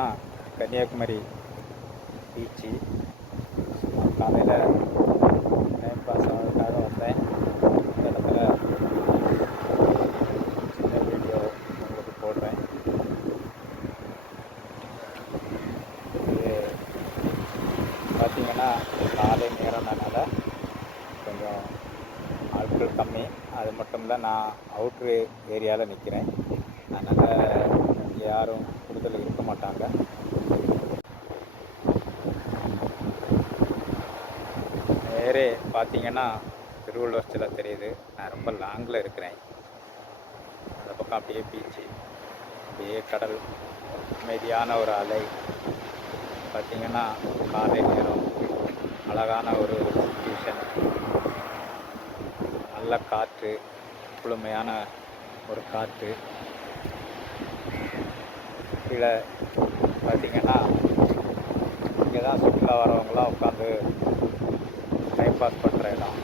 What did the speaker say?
இதுதான் கன்னியாகுமரி பீச்சு. காலையில் time pass ஆகிறதுக்காக வந்தேன். இந்த இடத்துல சின்ன வீடியோ உங்களுக்கு போடுறேன். இது பார்த்திங்கன்னா காலை நேரம்னால கொஞ்சம் ஆட்கள் கம்மி. அது மட்டும் இல்லை, நான் அவுட்ரு ஏரியாவில் நிற்கிறேன். அதனால் இங்கே யாரும் கூடுதல் இருக்க மாட்டாங்க. நேரே பார்த்தீங்கன்னா திருவள்ளுவர் சிலை தெரியுது. நான் ரொம்ப லாங்கில் இருக்கிறேன். அந்த பக்கம் அப்படியே பீச்சு, அப்படியே கடல், அமைதியான ஒரு அலை. பார்த்திங்கன்னா காலை நேரம், அழகான ஒரு சிச்சுவேஷன், நல்ல காற்று, குளுமையான ஒரு காற்று. கீழே பார்த்திங்கன்னா இங்கே தான் சுற்றுலா வரவங்களாம் உட்காந்து டைம் பாஸ் பண்ணுற இடம்.